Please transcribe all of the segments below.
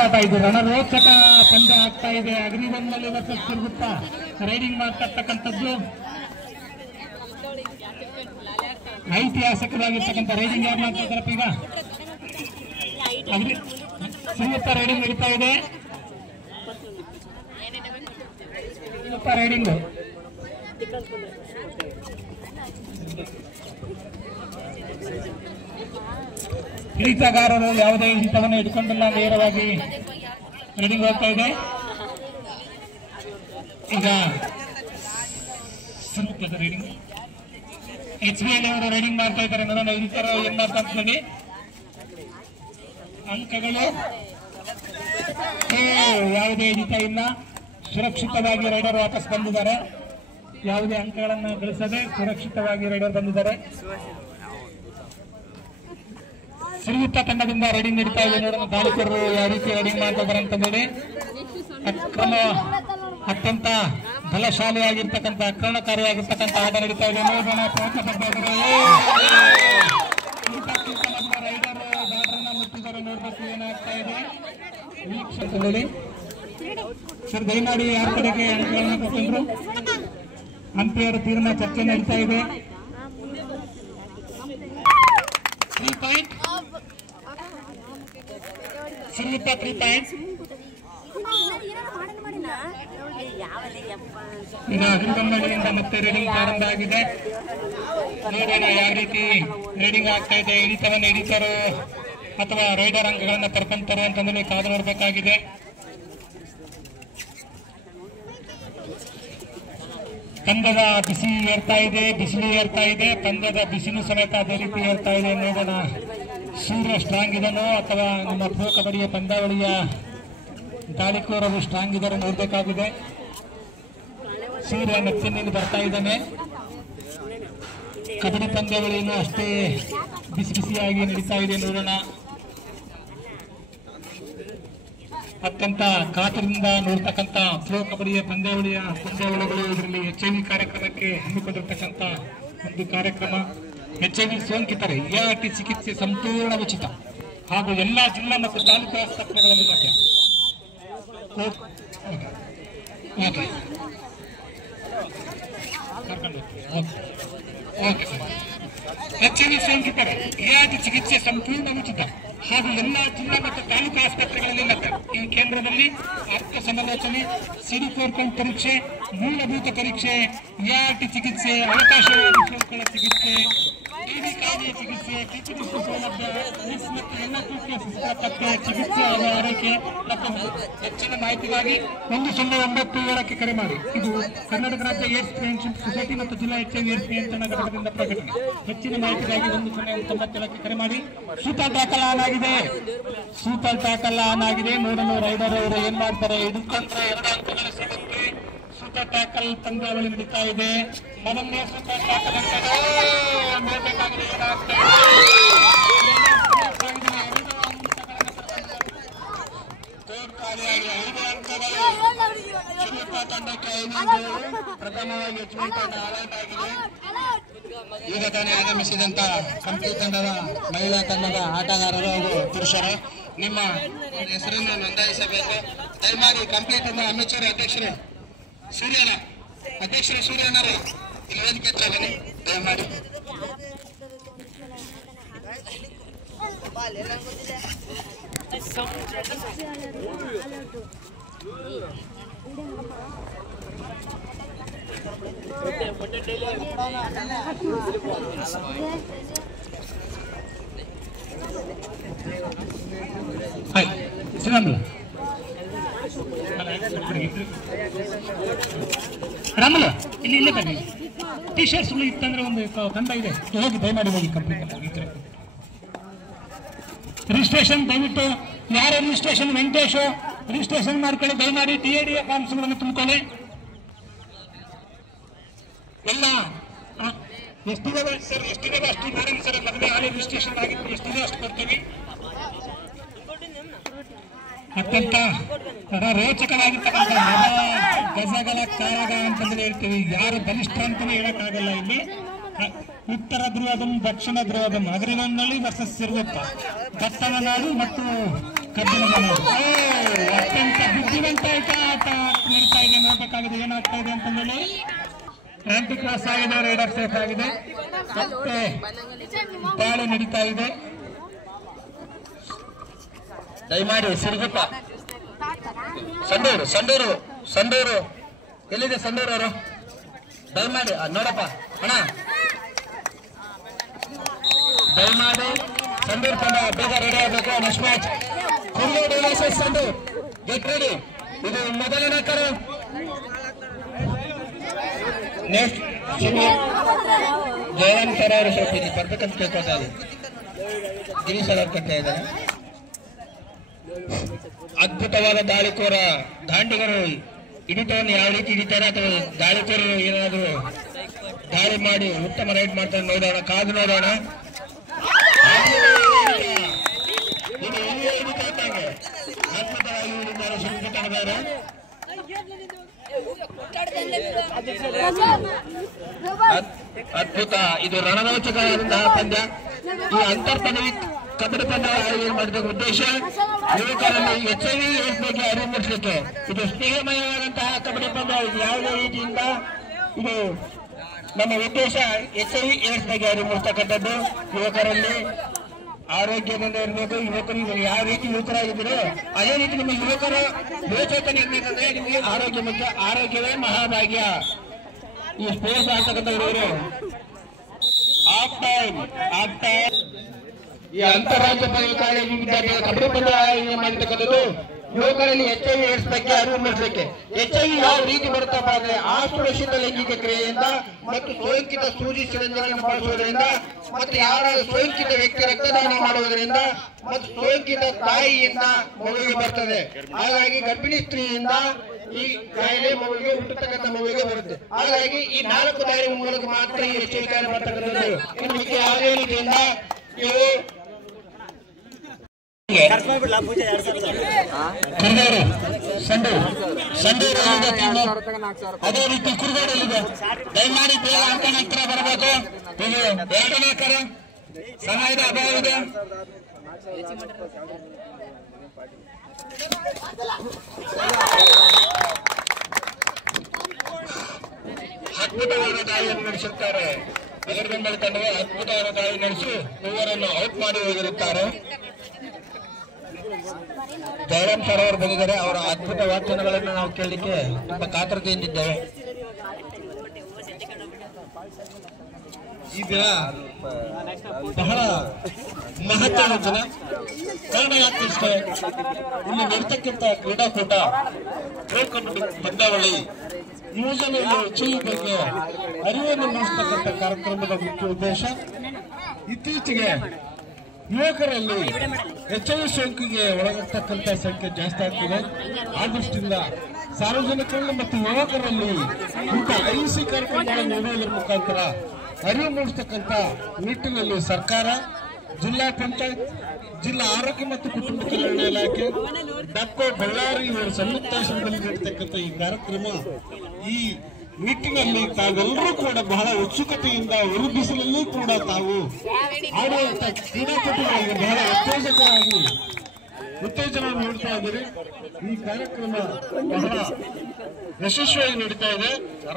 ಹೋರಾಟ ಇದು ರಣರೋಚಕ ಪಂದ್ಯ ಆಗ್ತಾ ಇದೆ. ಅಗ್ನಿಬಂಧನಲ್ಲಿ ವರ್ಸಸ್ ಸಿರುಗುಪ್ಪ ರೈಡಿಂಗ್ ಮಾಡ್ತಕ್ಕಂಥದ್ದು ಐತಿಹಾಸಿಕವಾಗಿರ್ತಕ್ಕಂಥ ರೈಡಿಂಗ್ ಯಾರು ಮಾಡ್ತಾ ಇದ್ದಾರಪ್ಪ ಈಗ? ಸಿರುಗುಪ್ಪ ರೈಡಿಂಗ್ ನಡೀತಾ ಇದೆ. ಸಿರುಗುಪ್ಪ ರೈಡಿಂಗ್ ಹಿಡಿತಗಾರರು ಯಾವುದೇ ಹಿಡಿತವನ್ನು ಇಟ್ಕೊಂಡಿಲ್ಲ, ನೇರವಾಗಿ ರೈಡಿಂಗ್ ಹೋಗ್ತಾ ಇದೆ. ಈಗ ಸಿರುಗುಪ್ಪದ ರೈಡಿಂಗ್ HBL ಅವರು ರೈಡಿಂಗ್ ಮಾಡ್ತಾ ಇದ್ದಾರೆ. ನೋಡೋಣ ಹಿಡಿತಾರೋ ಏನ್ ಮಾಡ್ತಾ ಅಂತ ಹೇಳಿ. ಅಂಕಗಳು ಯಾವುದೇ ಹಿಡಿತ ಇಲ್ಲ, ಸುರಕ್ಷಿತವಾಗಿ ರೈಡರ್ ವಾಪಸ್ ಬಂದಿದ್ದಾರೆ. ಯಾವುದೇ ಅಂಕಗಳನ್ನು ಗಳಿಸದೆ ಸುರಕ್ಷಿತವಾಗಿ ರೈಡರ್ ಬಂದಿದ್ದಾರೆ. ಸಿರುಗುಪ್ಪ ತಂಡದಿಂದ ರೈಡಿಂಗ್ ನಡೀತಾ ಇದೆ. ನೋಡೋಣ ಬಾಲಕರು ಯಾವ ರೀತಿ ರೈಡಿಂಗ್ ಮಾಡ್ತಾ ಇದ್ದಾರೆ ಅಂತ ಹೇಳಿ. ಅತ್ಯಂತ ಬಲಶಾಲಿಯಾಗಿರ್ತಕ್ಕಂಥ ಆಕ್ರಮಣಕಾರಿಯಾಗಿರ್ತಕ್ಕಂಥ ಆಟ ನಡೀತಾ ಇದೆ. ನೋಡೋಣ ಪ್ರಯತ್ನ ಪಡ್ತಾ ಇದ್ದಾರೆ. ರೈಡರ್ ಬ್ಯಾಟರ್ನ ಮುಟ್ಟಿದ್ದಾರೆ. ನೋಡ್ಬೇಕು ಏನಾಗ್ತಾ ಇದೆ ವೀಕ್ಷಕರಲ್ಲಿ. ಸರ್ ದಯಮಾಡಿ ಯಾರ ಕಡೆಗೆ ಅಂಕಗಳನ್ನು ಕೊಟ್ಟರು ಅಂಪೈರ್ ತೀರ್ಮಾನ ಚರ್ಚೆ ನಡೀತಾ ಇದೆ. 3 ಪಾಯಿಂಟ್ ಸಿರುಗುಪ್ಪ 3 ಪಾಯಿಂಟ್. ಈಗ ಅಗ್ನಿಬಂಧನದಿಂದ ಮತ್ತೆ ರೈಡಿಂಗ್ ಪ್ರಾರಂಭ ಆಗಿದೆ. ನೋಡೋಣ ಯಾವ ರೀತಿ ರೈಡಿಂಗ್ ಆಗ್ತಾ ಇದೆ. ಹಿಡಿತವನ್ನು ಹಿಡಿತಾರೋ ಅಥವಾ ರೈಡರ್ ಅಂಕಗಳನ್ನ ಪಡ್ಕೊಂತಾರೋ ಅಂತಂದ್ರೆ ಕಾದು ನೋಡ್ಬೇಕಾಗಿದೆ. ಪಂದ್ಯದ ಬಿಸಿ ಏರ್ತಾ ಇದೆ, ಬಿಸಿಲು ಏರ್ತಾ ಇದೆ. ಪಂದ್ಯದ ಬಿಸಿಲು ಸಮೇತ ಅದೇ ರೀತಿ ಏರ್ತಾ ಇದೆ. ನೋಡೋಣ ಸೂರ್ಯ ಸ್ಟ್ರಾಂಗ್ ಇದನೋ ಅಥವಾ ನಮ್ಮ ಪ್ರೋ ಕಬಡ್ಡಿಯ ಪಂದ್ಯಾವಳಿಯ ದಾಳಿಕೋರರು ಸ್ಟ್ರಾಂಗ್ ಇದ್ದಾರೆ ನೋಡ್ಬೇಕಾಗಿದೆ. ಸೂರ್ಯ ಮೆಚ್ಚಿನಿಂದ ಬರ್ತಾ ಇದ್ದಾನೆ. ಕಬಡ್ಡಿ ಪಂದ್ಯಾವಳಿಯನ್ನು ಅಷ್ಟೇ ಬಿಸಿ ಬಿಸಿಯಾಗಿ ನಡೀತಾ ಇದೆ. ನೋಡೋಣ ಅತ್ಯಂತ ಕಾತರದಿಂದ ನೋಡ್ತಕ್ಕಂಥ ಪ್ರೋ ಕಬಡ್ಡಿಯ ಪಂದ್ಯಾವಳಿಗಳು ಇದರಲ್ಲಿ HIV ಕಾರ್ಯಕ್ರಮಕ್ಕೆ ಹಮ್ಮಿಕೊಂಡಿರ್ತಕ್ಕಂಥ ಒಂದು ಕಾರ್ಯಕ್ರಮ. HIV ಸೋಂಕಿತರೆ ART ಚಿಕಿತ್ಸೆ ಸಂಪೂರ್ಣ ಉಚಿತ ಹಾಗೂ ಎಲ್ಲಾ ಜಿಲ್ಲಾ ಮತ್ತು ತಾಲೂಕು ಆಸ್ಪತ್ರೆಗಳಲ್ಲಿ ಲಭ್ಯ. HIV ಸೋಂಕಿತರೆ ART ಚಿಕಿತ್ಸೆ ಸಂಪೂರ್ಣ ಉಚಿತ ಹಾಗೂ ಎಲ್ಲಾ ಜಿಲ್ಲಾ ಮತ್ತು ತಾಲೂಕು ಆಸ್ಪತ್ರೆಗಳಲ್ಲಿ ಲಭ್ಯ. ಈ ಕೇಂದ್ರದಲ್ಲಿ ಅರ್ಥ ಸಮಾಲೋಚನೆ, CD4 ಕೌಂಟ್ ಪರೀಕ್ಷೆ, ಮೂಲಭೂತ ಪರೀಕ್ಷೆ, ART ಚಿಕಿತ್ಸೆ, ಅವಕಾಶವಾದಿ ಸೋಂಕುಗಳ ಚಿಕಿತ್ಸೆ, TB ಕಾಯಿಲೆ ಚಿಕಿತ್ಸೆ, ಟಿಟಿಪಿ ಸೌಲಭ್ಯ, ಮತ್ತು ಎಲ್ಲ ಪತ್ತೆ ಚಿಕಿತ್ಸೆ ಹಾಗೂ ಆರೈಕೆ ಲಭ್ಯವಿದೆ. ಹೆಚ್ಚಿನ ಮಾಹಿತಿಗಾಗಿ 1097ಕ್ಕೆ ಕರೆ ಮಾಡಿ. ಇದು ಕರ್ನಾಟಕ ರಾಜ್ಯ ಏಡ್ಸ್ ಪ್ರಿವೆನ್ಷನ್ ಸೊಸೈಟಿ ಮತ್ತು ಜಿಲ್ಲಾ HIV ಏಡ್ಸ್ ನಿಯಂತ್ರಣ ಘಟಕದಿಂದ ಪ್ರಕಟಣೆ. ಹೆಚ್ಚಿನ ಮಾಹಿತಿಗಾಗಿ 1097ಕ್ಕೆ ಕರೆ ಮಾಡಿ. ಸೂಪರ್ ಟ್ಯಾಕಲ್ ಆನ್ ಆಗಿದೆ. ಸೂಪರ್ ಟ್ಯಾಕಲ್ ಆನ್ ಆಗಿದೆ. ನೋಡೋಣ ರೈಡರ್ ಅವರು ಏನ್ ಮಾಡ್ತಾರೆ. ಹಿಡಿದುಕೊಂಡ್ರೆ 2 ಅಂಕಗಳು ಸಿಗುತ್ತೆ. ಸೂಪರ್ ಟ್ಯಾಕಲ್ ಪಂದ್ಯಾವಳಿ ನಡೀತಾ ಇದೆ. ಮೊದಲನೇ ಸೂಪರ್ ಟ್ಯಾಕಲ್ ನೋಡಬೇಕಾಗಿದೆ ಏನಾಗ್ತಾ ಖಾಲಿಯಾಗಿ 5 ಅಂಕಗಳು ಸಿರುಗುಪ್ಪ ತಂಡಕ್ಕೆ. ಪ್ರಥಮವಾಗಿ HB ತಂಡ ಆಲೌಟ್ ಆಗಿದೆ. ಈಗ ತಾನೇ ಆಗಮಿಸಿದಂತ ಕಂಪ್ಲಿ ತಂಡದ ಮಹಿಳಾ ತಂಡದ ಆಟಗಾರರು ಹಾಗೂ ಪುರುಷರು ನಿಮ್ಮ ಹೆಸರನ್ನು ನೋಂದಾಯಿಸಬೇಕು. ದಯಮಾಡಿ ಕಂಪ್ಲೀಟ್ ತಂಡ ಅಮೆಚೂರ್ ಅಧ್ಯಕ್ಷರು ಸೂರ್ಯನ ಅಧ್ಯಕ್ಷರು ಸೂರ್ಯನರು ಇಲ್ಲಿ ವೇದಿಕೆ ಹತ್ರ ಬನ್ನಿ ದಯಮಾಡಿ. ರಾಮುಲ ಇಲ್ಲಿ ಇಲ್ಲೇ ಬನ್ನಿ. ಟಿ ಶರ್ಟ್ಸ್ಗಳು ಇತ್ತಂದ್ರೆ ಒಂದು ತಂಡ ಇದೆ, ಹೋಗಿ ದಯಮಾಡಿ ಹೋಗಿ ಕಂಪ್ಲೀಟ್. ರಿಜಿಸ್ಟ್ರೇಷನ್ ದಯವಿಟ್ಟು ಯಾರು ರಿಜಿಸ್ಟ್ರೇಷನ್ ವೆಂಕಟೇಶ್ ರಿಜಿಸ್ಟ್ರೇಷನ್ ಮಾಡ್ಕೊಳ್ಳಿ ದಯಮಾಡಿ. TAD ಫಾರ್ಮ್ಸ್ಗಳನ್ನು ತುಂಬಿಕೊಳ್ಳಿ. ಎಲ್ಲ ಎಷ್ಟಿದೆ ಸರ್, ಎಷ್ಟಿದೆ ಅಷ್ಟು ಮಾಡೋಣ ಸರ್. ಮೊದಲೇ ಹಾಲಿ ರಿಜಿಸ್ಟ್ರೇಷನ್ ಆಗಿದ್ದು ಎಷ್ಟಿದೆ ಅಷ್ಟು ಕೊಡ್ತೀವಿ. ಅತ್ಯಂತ ರೋಚಕವಾಗಿರ್ತಕ್ಕಂಥ ಗಜಗಳ ಕಾರಗ ಅಂತಂದ್ರೆ ಹೇಳ್ತೀವಿ. ಯಾರು ಬಲಿಷ್ಠ ಅಂತಾನೆ ಹೇಳಕ್ಕಾಗಲ್ಲ. ಇಲ್ಲಿ ಉತ್ತರ ಧ್ರುವದಂ ದಕ್ಷಿಣ ಧ್ರುವದಂ ಅಗ್ರಿಮಣ್ಣಲ್ಲಿ ವರ್ಸಸ್ ಸಿರುಗುಪ್ಪ, ದತ್ತನ ನಾಡು ಮತ್ತು ಕಬ್ಬಿಣದ ನಾಡು. ಜೀವಂತಾಯಿತ ಆಟ ನಡೀತಾ ಇದೆ. ನೋಡ್ಬೇಕಾಗಿದೆ ಏನಾಗ್ತಾ ಇದೆ ಅಂತಂದೇಳಿ. ಕ್ರಾಂತಿ ಕ್ರಾಸ್ ಆಗಿದೆ, ರೈಡರ್ ಸೇಫ್ ಆಗಿದೆ, ಮತ್ತೆ ದಾಳಿ ನಡೀತಾ ಇದೆ. ದಯಮಾಡಿ ಸಿರುಗುಪ್ಪ ಸಂಡೂರು ಎಲ್ಲಿದೆ ಸಂಡೂರು ಅವರು? ದಯಮಾಡಿ ನೋಡಪ್ಪ ಅಣ್ಣ, ದಯಮಾಡಿ ಸಂಡೂರು ತಂಡ ಬೇಗ ರೆಡಿ ಆಗಬೇಕು. Next match Kurugodu versus Sandur. Get ready. ಇದು ಮೊದಲನೇ ಕರು. ನೆಕ್ಸ್ಟ್ ಜಯರಾಮ್ ಸರ್ ಅವರು ಸ್ವಲ್ಪ ಇಲ್ಲಿ ಬರ್ಬೇಕಂತ ಕೇಳ್ಕೊತಾ ಇದೆ. ಗಿರೀಶ್ ಸರ್ ಅವ್ರು ಕಟ್ತಾ ಇದ್ದಾರೆ. ಅದ್ಭುತವಾದ ದಾಳಿಕೋರ ದಾಂಡಿಗರು ಹಿಡಿತವನ್ನು ಯಾವ ರೀತಿ ಹಿಡಿತಾರೆ ಅಥವಾ ದಾಳಿಕೋರರು ಏನಾದರೂ ದಾಳಿ ಮಾಡಿ ಉತ್ತಮ ರೈಡ್ ಮಾಡ್ತಾರೆ ನೋಡೋಣ, ಕಾದು ನೋಡೋಣ. ಅದ್ಭುತವಾಗಿ ಹಿಡಿದ್ದಾರೆ ಸುಮ್ಮನೆ ತಂಡದವರು. ಅದ್ಭುತ. ಇದು ರಣರೋಚಕವಾದಂತಹ ಪಂದ್ಯ. ಈ ಅಂತರ್ ಪದವಿ ಕಬಡ್ಡಿ ಪಂದ್ಯ ಆಯೋಜನೆ ಮಾಡಿದ ಉದ್ದೇಶ ಯುವಕರಲ್ಲಿ HIV ಏಡ್ಸ್ ಬಗ್ಗೆ ಅರಿವು ಮೂಡಿಸಲಿಕ್ಕೆ. ಇದು ಸ್ನೇಹಮಯವಾದಂತಹ ಕಬಡ್ಡಿ ಪಂದ್ಯ. ಯಾವುದೇ ರೀತಿಯಿಂದ ಇದು ನಮ್ಮ ಉದ್ದೇಶ HIV ಏಡ್ಸ್ ಬಗ್ಗೆ ಅರಿವು ಮೂಡಿಸ್ತಕ್ಕಂಥದ್ದು. ಯುವಕರಲ್ಲಿ ಆರೋಗ್ಯದಿಂದ ಇರಬೇಕು. ಯುವಕರು ಯಾವ ರೀತಿ ಯುವಕರಾಗಿದ್ದೀರೋ ಅದೇ ರೀತಿ ನಿಮ್ಮ ಯುವಕರ ಯೋಚನೆ ಇರ್ಬೇಕಂದ್ರೆ ನಿಮಗೆ ಆರೋಗ್ಯ ಮುಖ್ಯ. ಆರೋಗ್ಯವೇ ಮಹಾಭಾಗ್ಯ. ಈ ಸ್ಪೋರ್ಟ್ಸ್ ಆಡ್ತಕ್ಕಂಥವ್ರು ಆಫ್ ಟೈಮ್ ಈ ಅಂತಾರಾಜ್ಯ ಪದವಿ ಕಾಲೇಜು ವಿದ್ಯಾರ್ಥಿಗಳ ಕಬಡ್ಡಿ ಪಂದ್ಯ ಆಯೋಜನೆ ಮಾಡಿರ್ತಕ್ಕಂಥದ್ದು ಯುವಕರಲ್ಲಿ HIV ಏಡ್ಸ್ ಬಗ್ಗೆ ಅರಿವು ಮೂಡಿಸಲಿಕ್ಕೆ. HIV ಯಾವ ರೀತಿ ಬರುತ್ತಪ್ಪ ಅಂದ್ರೆ ಅಸುರಕ್ಷಿತ ಲೈಂಗಿಕ ಕ್ರಿಯೆಯಿಂದ ಮತ್ತು ಸೋಂಕಿತ ಸೂಜಿ ಸಿರಿಂಜ್ಗಳನ್ನು ಬಳಸುವುದರಿಂದ ಮತ್ತು ಯಾರ ಸೋಂಕಿತ ವ್ಯಕ್ತಿ ರಕ್ತದಾನ ಮಾಡುವುದರಿಂದ ಮತ್ತು ಸೋಂಕಿತ ತಾಯಿಯಿಂದ ಮಗುವಿಗೆ ಬರ್ತದೆ. ಹಾಗಾಗಿ ಗರ್ಭಿಣಿ ಸ್ತ್ರೀಯಿಂದ ಈ ಕಾಯಿಲೆ ಮಗುವಿಗೆ ಹುಟ್ಟತಕ್ಕಂಥ ಮಗುವಿಗೆ ಬರುತ್ತೆ. ಹಾಗಾಗಿ ಈ 4 ದಾರಿ ಮೂಲಕ ಮಾತ್ರ ಈ HIV ಕಾಯಿಲೆ ಬರ್ತಕ್ಕಂಥದ್ದು. ಇನ್ನು ಯಾವುದೇ ರೀತಿಯಿಂದ ನೀವು ಸಂಡೂರು ಅದೇ ರೀತಿ ಕುರುಗೋಡಲ್ಲಿದೆ. ದಯಮಾಡಿ ಬೇಗ ಅಂಕಣ ಹತ್ರ ಬರಬೇಕು. ಇದು 2ನೇ ಕರ. ಸಮಯದ ಅಭಾವವಿದೆ. ಅದ್ಭುತವಾದ ದಾಳಿಯನ್ನು ನಡೆಸುತ್ತಾರೆ. ಅದರ ಬೆಂಬಲ ತಂಡವೇ ಅದ್ಭುತವಾದ ದಾಳಿ ನಡೆಸಿ ಮೂವರನ್ನು ಔಟ್ ಮಾಡಿ ಹೋಗಿರುತ್ತಾರೆ. ಜಯರಾಮ್ ಸರ್ ಅವರು ಬಂದಿದ್ದಾರೆ. ಅವರ ಅದ್ಭುತ ವಾಚನಗಳನ್ನು ನಾವು ಕೇಳಲಿಕ್ಕೆ ತುಂಬಾ ಕಾತರತೆಯಿಂದಿದ್ದೇವೆ. ಈ ದಿನ ಬಹಳ ಮಹತ್ವದ ದಿನ. ಕಾರಣ ಯಾಕೆ ಇಲ್ಲಿ ನಡೀತಕ್ಕಂಥ ಕ್ರೀಡಾಕೂಟ ಪಂದ್ಯಾವಳಿ ಯುವಜನರು HIV ಬಗ್ಗೆ ಅರಿವನ್ನು ಮೂಡಿಸತಕ್ಕಂಥ ಕಾರ್ಯಕ್ರಮದ ಮುಖ್ಯ ಉದ್ದೇಶ ಇತ್ತೀಚೆಗೆ ಯುವಕರಲ್ಲಿ HIV ಸೋಂಕಿಗೆ ಒಳಗಾಗ್ತಕ್ಕಂಥ ಸಂಖ್ಯೆ ಜಾಸ್ತಿ ಆಗ್ತಿದೆ. ಆ ದೃಷ್ಟಿಯಿಂದ ಸಾರ್ವಜನಿಕರಲ್ಲಿ ಮತ್ತು ಯುವಕರಲ್ಲಿ ಇಂಥ IC ಕಾರ್ಯಕ್ರಮಗಳನ್ನು ನೀಡುವುದರ ಮುಖಾಂತರ ಅರಿವು ಮೂಡಿಸತಕ್ಕಂಥ ನಿಟ್ಟಿನಲ್ಲಿ ಸರ್ಕಾರ, ಜಿಲ್ಲಾ ಪಂಚಾಯತ್, ಜಿಲ್ಲಾ ಆರೋಗ್ಯ ಮತ್ತು ಕುಟುಂಬ ಕಲ್ಯಾಣ ಇಲಾಖೆ, ಡಾಕ್ಟರ್ ಬಳ್ಳಾರಿ ಇವರು ಸಂಯುಕ್ತಾಶ್ರಮದಲ್ಲಿ ನಡೆತಕ್ಕಂಥ ಈ ಕಾರ್ಯಕ್ರಮ ಈ ನಿಟ್ಟಿನಲ್ಲಿ ತಾವೆಲ್ಲರೂ ಕೂಡ ಬಹಳ ಉತ್ಸುಕತೆಯಿಂದ ಬಿಸಿಲಲ್ಲೂ ಕೂಡ ತಾವು ಆಡುವಂತ ಕ್ರೀಡಾಪಟುಗಳಿಗೆ ಬಹಳ ಉತ್ತೇಜನ ನೀಡ್ತಾ ಇದ್ದೀರಿ. ಈ ಕಾರ್ಯಕ್ರಮ ಬಹಳ ಯಶಸ್ವಿಯಾಗಿ ನಡೀತಾ ಇದೆ.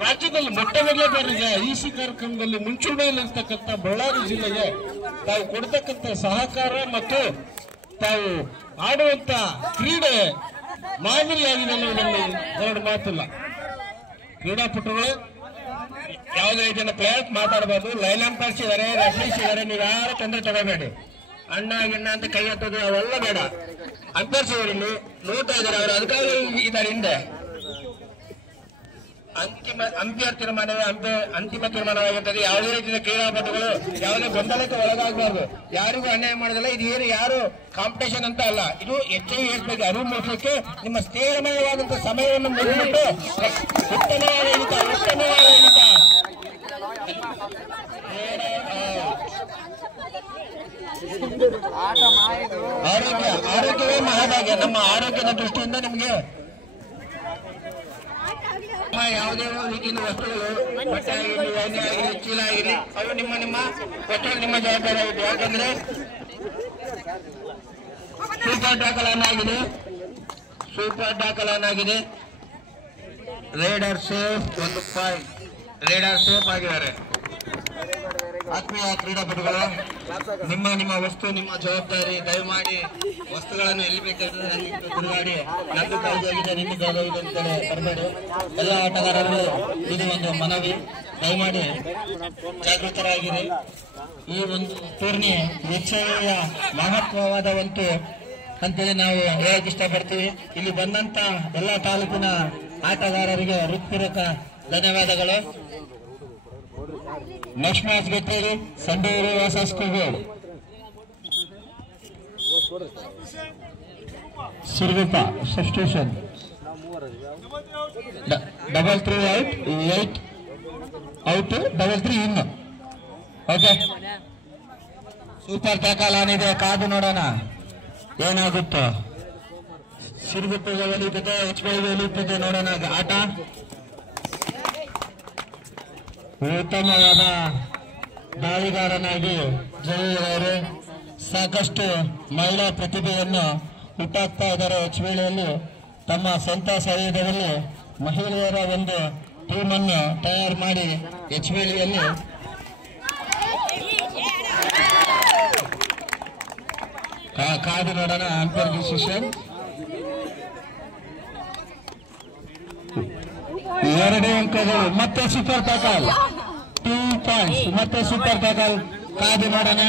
ರಾಜ್ಯದಲ್ಲಿ ಮೊಟ್ಟ ಮೊದಲ ಬಾರಿಗೆ IC ಕಾರ್ಯಕ್ರಮದಲ್ಲಿ ಮುಂಚೂಣಿಯಲ್ಲಿರ್ತಕ್ಕಂಥ ಬಳ್ಳಾರಿ ಜಿಲ್ಲೆಗೆ ತಾವು ಕೊಡ್ತಕ್ಕಂಥ ಸಹಕಾರ ಮತ್ತು ತಾವು ಆಡುವಂತ ಕ್ರೀಡೆ ಮಾದರಿಯಾಗಿದೆ ಅನ್ನೋದನ್ನು ಎರಡು ಮಾತಿಲ್ಲ. ಕ್ರೀಡಾಪಟುಗಳು ಯಾವುದೇ ಜನ ಪ್ಲೇಯರ್ಸ್ ಮಾತಾಡಬಾರ್ದು. ಲೈನ್ ಪಡಿಸಿದ್ದಾರೆ, ರೆಫ್ರೀಸ್ ಇದ್ದಾರೆ, ನೀವು ಯಾರು ತೊಂದರೆ ತಗೋಬೇಡಿ. ಅಣ್ಣ ಗಿಣ್ಣ ಅಂತ ಕೈ ಹತ್ತೋದು ಅವೆಲ್ಲ ಬೇಡ. ಅಂಪೈರ್ಸ್ ಅವರಲ್ಲಿ ನೋಡ್ತಾ ಇದ್ದಾರೆ. ಅವರು ಅದಕ್ಕಾಗಿ ಇದ್ದಾರೆ ಹಿಂದೆ. ಅಂಪೈರ್ ತೀರ್ಮಾನವೇ ಅಂತಿಮ ತೀರ್ಮಾನವಾಗಿರ್ತದೆ. ಯಾವುದೇ ರೀತಿಯ ಕ್ರೀಡಾಪಟುಗಳು ಯಾವುದೇ ಗೊಂದಲಕ್ಕೆ ಒಳಗಾಗಬಾರ್ದು. ಯಾರಿಗೂ ಅನ್ಯಾಯ ಮಾಡೋದಿಲ್ಲ. ಇದು ಏನು ಯಾರು ಕಾಂಪಿಟೇಷನ್ ಅಂತ ಅಲ್ಲ. ಇದು HIV ಏಡ್ಸ್ ಬಗ್ಗೆ ಅರಿವು ಮೂಡಿಸಲಿಕ್ಕೆ ನಿಮ್ಮ ಸ್ನೇಹಮಯವಾದಂತಹ ಸಮಯವನ್ನು ಮುಗಿಬಿಟ್ಟು ಉತ್ತಮವಾದ ಆರೋಗ್ಯವೇ ಮಹಾಭಾಗ್ಯ. ನಮ್ಮ ಆರೋಗ್ಯದ ದೃಷ್ಟಿಯಿಂದ ನಿಮಗೆ ಯಾವುದೇ ರೀತಿಯ ವಸ್ತುಗಳು ಬಟ್ಟೆ ಆಗಿರಲಿ, ಎಣ್ಣೆ ಆಗಿರಲಿ, ಚೀಲ ಆಗಿರಲಿ, ಅವು ನಿಮ್ಮ ವಸ್ತುಗಳು ನಿಮ್ಮ ಜವಾಬ್ದಾರಿ ಆಗಿದೆ. ಯಾಕಂದ್ರೆ ಸೂಪರ್ ಟ್ಯಾಕಲ್ ಆಗಿದೆ, ಸೂಪರ್ ದಾಖಲಾಗಿದೆ. Raider safe 1 point. Raider safe ಆಗಿದ್ದಾರೆ. ಆತ್ಮೀಯ ಕ್ರೀಡಾಪಟುಗಳು, ನಿಮ್ಮ ವಸ್ತು ನಿಮ್ಮ ಜವಾಬ್ದಾರಿ. ದಯಮಾಡಿ ವಸ್ತುಗಳನ್ನು ಎಲ್ಲಿ ಬೇಕಾದ್ರೆ ಅಲ್ಲಿ ತಿರುಗಾಡಿ ನಂದು ಕೈದಾಗಿದೆ ನಿನ್ನ ಕೈದಾಗಿದೆ ಅಂತೇಳಿ ಬರಬೇಡಿ. ಎಲ್ಲ ಆಟಗಾರರು ಇದು ಒಂದು ಮನವಿ, ದಯಮಾಡಿ ಜಾಗೃತರಾಗಿರಿ. ಈ ಒಂದು ಟೂರ್ನಿ ಹೆಚ್ಚಿನ ಮಹತ್ವವಾದ ಒಂದು ಅಂತೇಳಿ ನಾವು ಹೇಳಕ್ ಇಷ್ಟಪಡ್ತೀವಿ. ಇಲ್ಲಿ ಬಂದಂತ ಎಲ್ಲ ತಾಲೂಕಿನ ಆಟಗಾರರಿಗೆ ಹೃತ್ಪೂರ್ವಕ ಧನ್ಯವಾದಗಳು. ನೆಕ್ಸ್ಟ್ ಮ್ಯಾಚ್ ಗೊತ್ತೇಳಿ Sandur versus Kugod. Siruguppa substitution 3-3 out, 8 out, 3-3 in. Okay, super tackle ಆನಿದೆ. ಕಾದು ನೋಡೋಣ ಏನಾಗುತ್ತೋ. ಸಿರುಗುಪ್ಪೆಗೆ ಒಲಿಯುತ್ತದೆ, HBIಗೆ ಒಲಿಯುತ್ತದೆ. ನೋಡೋಣ ಆಟ. ಉತ್ತಮವಾದ ದಾಳಿಗಾರನಾಗಿ ಜಯವರು ಸಾಕಷ್ಟು ಮಹಿಳಾ ಪ್ರತಿಭೆಯನ್ನು ಹುಟ್ಟಾಕ್ತಾ ಇದ್ದಾರೆ. HBIಯಲ್ಲಿ ತಮ್ಮ ಸ್ವಂತ ಸಹಯೋಗದಲ್ಲಿ ಮಹಿಳೆಯರ ಒಂದು ಟೀಮ್ ಅನ್ನು ತಯಾರು ಮಾಡಿ HBIಯಲ್ಲಿ ಕಾದು ನೋಡೋಣ ಅಂಪೈರ್ ಡಿಸಿಷನ್. 2 ಅಂಕಗಳು. ಮತ್ತೆ ಸೂಪರ್ ಟ್ಯಾಕಲ್ 2 ಪಾಯಿಂಟ್ಸ್. ಮತ್ತೆ ಸೂಪರ್ ಟ್ಯಾಕಲ್. ಕಾದು ನೋಡೋಣ.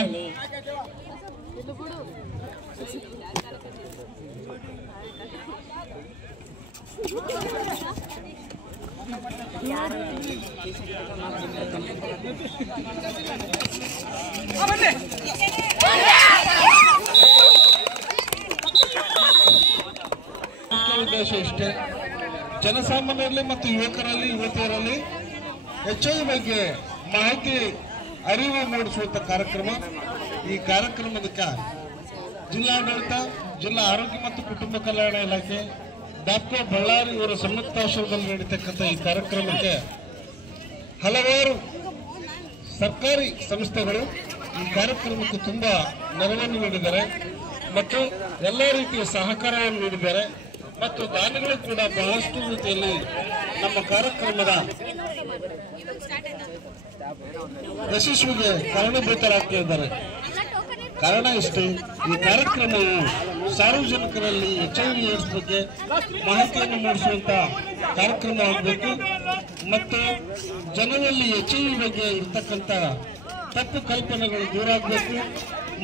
ಉದ್ದೇಶ ಇಷ್ಟೇ, ಜನಸಾಮಾನ್ಯರಲ್ಲಿ ಮತ್ತು ಯುವಕರಲ್ಲಿ ಯುವತಿಯರಲ್ಲಿ HIV ಬಗ್ಗೆ ಮಾಹಿತಿ ಅರಿವು ಮೂಡಿಸುವಂತ ಕಾರ್ಯಕ್ರಮ. ಈ ಕಾರ್ಯಕ್ರಮದಕ್ಕೆ ಜಿಲ್ಲಾಡಳಿತ, ಜಿಲ್ಲಾ ಆರೋಗ್ಯ ಮತ್ತು ಕುಟುಂಬ ಕಲ್ಯಾಣ ಇಲಾಖೆ, ಡಾಕ್ಟರ್ ಬಳ್ಳಾರಿ ಇವರ ಸಂಯುಕ್ತಾಶ್ರಯದಲ್ಲಿ ನಡೀತಕ್ಕಂಥ ಈ ಕಾರ್ಯಕ್ರಮಕ್ಕೆ ಹಲವಾರು ಸರ್ಕಾರಿ ಸಂಸ್ಥೆಗಳು ಈ ಕಾರ್ಯಕ್ರಮಕ್ಕೆ ತುಂಬಾ ನೆರವನ್ನು ನೀಡಿದ್ದಾರೆ ಮತ್ತು ಎಲ್ಲ ರೀತಿಯ ಸಹಕಾರವನ್ನು ನೀಡಿದ್ದಾರೆ ಮತ್ತು ದಾನಿಗಳು ಕೂಡ ಬಹಳಷ್ಟು ರೀತಿಯಲ್ಲಿ ನಮ್ಮ ಕಾರ್ಯಕ್ರಮದ ಯಶಸ್ವಿಗೆ ಕಾರಣಭೂತರಾಗ್ತಾ ಇದ್ದಾರೆ. ಕಾರಣ ಇಷ್ಟೇ, ಈ ಕಾರ್ಯಕ್ರಮವು ಸಾರ್ವಜನಿಕರಲ್ಲಿ HIV ಏಡ್ಸ್ ಬಗ್ಗೆ ಮಾಹಿತಿಯನ್ನು ಮೂಡಿಸುವಂತ ಕಾರ್ಯಕ್ರಮ ಆಗಬೇಕು ಮತ್ತು ಜನರಲ್ಲಿ HIV ಬಗ್ಗೆ ಇರ್ತಕ್ಕಂಥ ತಪ್ಪು ಕಲ್ಪನೆಗಳು ದೂರ ಆಗಬೇಕು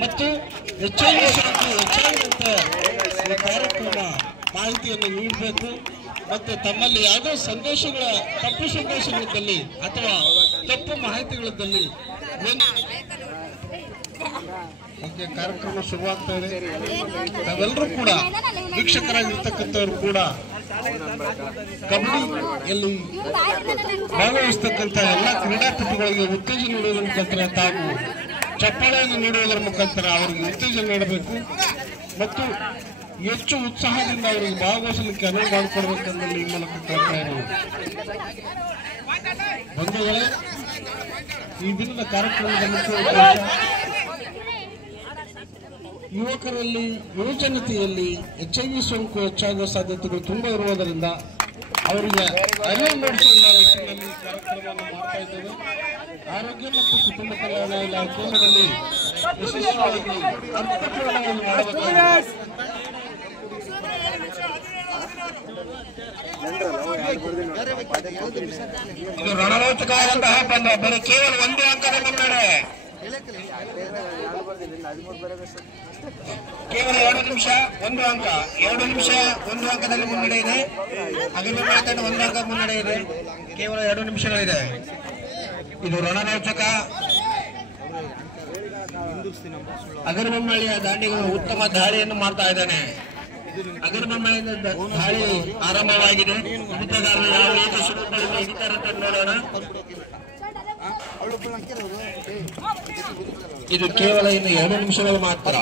ಮತ್ತು HIV ಅಂತ ಈ ಕಾರ್ಯಕ್ರಮ ಮಾಹಿತಿಯನ್ನು ನೀಡಬೇಕು ಮತ್ತೆ ತಮ್ಮಲ್ಲಿ ಯಾವುದೋ ಸಂದೇಶಗಳ ತಪ್ಪು ಸಂದೇಶಗಳಿದ್ದಲ್ಲಿ ಅಥವಾ ತಪ್ಪು ಮಾಹಿತಿಗಳಿದ್ದಲ್ಲಿ ಓಕೆ, ಕಾರ್ಯಕ್ರಮ ಶುರುವಾಗ್ತಾ ಇದೆ. ನಾವೆಲ್ಲರೂ ಕೂಡ ವೀಕ್ಷಕರಾಗಿರ್ತಕ್ಕಂಥವ್ರು ಕೂಡ ಕಬಡ್ಡಿಯಲ್ಲಿ ಭಾಗವಹಿಸ್ತಕ್ಕಂಥ ಎಲ್ಲ ಕ್ರೀಡಾಪಟುಗಳಿಗೆ ಉತ್ತೇಜನ ನೀಡುವುದರ ಮುಖಾಂತರ ತಾವು ಚಪ್ಪಾಳೆಯನ್ನು ನೀಡುವುದರ ಮುಖಾಂತರ ಅವರಿಗೆ ಉತ್ತೇಜನ ನೀಡಬೇಕು ಮತ್ತು ಹೆಚ್ಚು ಉತ್ಸಾಹದಿಂದ ಅವರಿಗೆ ಭಾಗವಹಿಸಲಿಕ್ಕೆ ಅನುವು ಮಾಡಿಕೊಡ್ಬೇಕೆಂದು ಈ ಮೂಲಕ ಕೇಳ್ತಾ ಇರೋದು. ಬಂಧುಗಳೇ, ಈ ದಿನದ ಕಾರ್ಯಕ್ರಮದ ಮುಖ್ಯ ಉದ್ದೇಶ ಯುವಕರಲ್ಲಿ, ಯುವಜನತೆಯಲ್ಲಿ HIV ಸೋಂಕು ಹೆಚ್ಚಾಗುವ ಸಾಧ್ಯತೆಗಳು ತುಂಬಾ ಇರುವುದರಿಂದ ಅವರಿಗೆ ಅರಿವು ಮೂಡಿಸುವ ನಿಟ್ಟಿನಲ್ಲಿ ಕಾರ್ಯಕ್ರಮವನ್ನು ಮಾಡ್ತಾ ಇದ್ದೇವೆ. ಆರೋಗ್ಯ ಮತ್ತು ಕುಟುಂಬ ಕಲ್ಯಾಣ ಇಲಾಖೆಯಲ್ಲಿ ಯಶಸ್ವಿಯಾಗಿ ಅರ್ಥಪೂರ್ಣವಾಗಿ ಮಾಡಬೇಕಾಗಿದೆ. ಇದು ರಣರೋಚಕವಾದಂತಹ ಪಂದ್ಯ. ಬರೀ ಕೇವಲ 1 ಅಂಕದ ಮುನ್ನಡೆ. ಕೇವಲ 2 ನಿಮಿಷ 1 ಅಂಕ. 2 ನಿಮಿಷ 1 ಅಂಕದಲ್ಲಿ ಮುನ್ನಡೆ ಇದೆ. ಅಗಲಿಬಾಳ ತಂಡ 1 ಅಂಕ ಮುನ್ನಡೆ ಇದೆ. ಕೇವಲ 2 ನಿಮಿಷಗಳಿದೆ. ಇದು ರಣರೋಚಕ. ಅಗರಬೊಮ್ಮಳ್ಳಿಯ ದಾಂಡಿಗಳು ಉತ್ತಮ ದಾಳಿಯನ್ನು ಮಾಡ್ತಾ ಇದ್ದಾನೆ. ಅಗರಬೊಮ್ಮಳ್ಳಿಯಿಂದ ದಾಳಿ ಆರಂಭವಾಗಿದೆ. ಆಟಗಾರರು ಯಾವ ರೀತಿ ಶುರುಗಳಿಂದ ಹಿಡಿತಾರೆ ಅಂತ ನೋಡೋಣ. ಇದು ಕೇವಲ ಇನ್ನು 2 ನಿಮಿಷಗಳು ಮಾತ್ರ.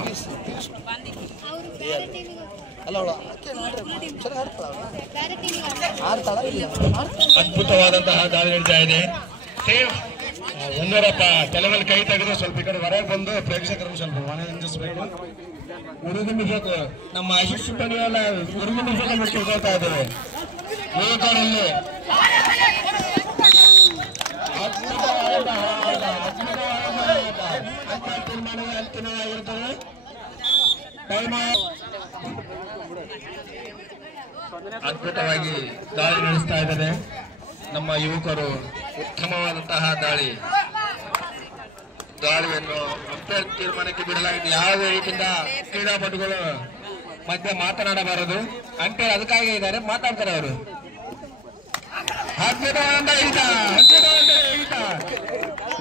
ಅದ್ಭುತವಾದಂತಹ ದಾಳಿ ನಡೀತಾ ಇದೆ. ಸೇಫ್ ಒಂದೂರಪ್ಪ ಕೆಲವಲ್ಲಿ ಕೈ ತೆಗೆದು ಸ್ವಲ್ಪ ಈ ಕಡೆ ಹೊರಗೆ ಬಂದು ಪ್ರೇಕ್ಷಕರನ್ನು ಸ್ವಲ್ಪ ಮನೆ ನಿಂದಿಸಬೇಕು. ಹುಡುಗನಿಷೇಕು ನಮ್ಮ ಯಶಸ್ವಿ ಪಡೆಯಲ್ಲ ಹುಡುಗನಿಷೇಕ ಮುಚ್ಚಿಕೊಳ್ತಾ ಇದ್ದೇವೆ ಯುವಕರಲ್ಲಿ ತೀರ್ಮಾನವೇ ಅಂತಿಮವಾಗಿರುತ್ತದೆ. ಅದ್ಭುತವಾಗಿ ದಾಳಿ ನಡೆಸ್ತಾ ಇದ್ದಾರೆ ನಮ್ಮ ಯುವಕರು. ಉತ್ತಮವಾದಂತಹ ದಾಳಿಯನ್ನು ಅಂಪೈರ್ ತೀರ್ಮಾನಕ್ಕೆ ಬಿಡಲಾಗಿದೆ. ಯಾವುದೇ ರೀತಿಯಿಂದ ಕ್ರೀಡಾಪಟುಗಳು ಮಧ್ಯೆ ಮಾತನಾಡಬಾರದು. ಅಂಪೈರ್ ಅದಕ್ಕಾಗಿ ಇದ್ದಾರೆ, ಮಾತಾಡ್ತಾರೆ ಅವರು. ಅದ್ಭುತವಾದ ಹಿಡಿತ,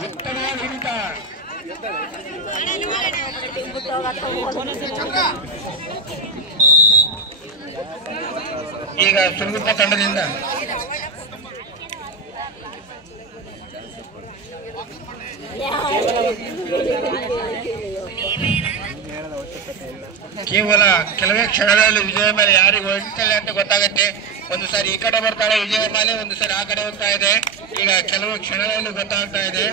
ಉತ್ತಮವಾದ ಹಿಡಿತ. ಈಗ ಸುರಗುಪ್ಪ ತಂಡದಿಂದ ಕೇವಲ ಕೆಲವೇ ಕ್ಷಣಗಳಲ್ಲಿ ವಿಜಯಮಾಲೆ ಯಾರಿಗೆ ಹೊಂಟಲ್ಲ ಅಂತ ಗೊತ್ತಾಗತ್ತೆ. ಒಂದು ಸಾರಿ ಈ ಕಡೆ ಬರ್ತಾಳೆ ವಿಜಯಮಾಲೆ, ಒಂದು ಸಾರಿ ಆ ಕಡೆ ಹೋಗ್ತಾ ಇದೆ. ಈಗ ಕೆಲವು ಕ್ಷಣಗಳಲ್ಲಿ ಗೊತ್ತಾಗ್ತಾ ಇದೆ.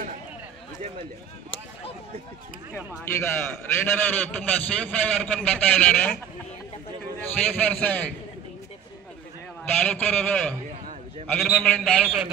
ಈಗ ರೈಡರ್ ಅವರು ತುಂಬಾ ಸೇಫ್ ಆಗಿ ಆಡ್ಕೊಂಡು ಬರ್ತಾ ಇದ್ದಾರೆ. ಸೇಫರ್ ಸೈಡ್ ದಾಳಿಕೋರರು ಅದ್ರ ಮೇಲೆ ದಾಳಿಕೋರ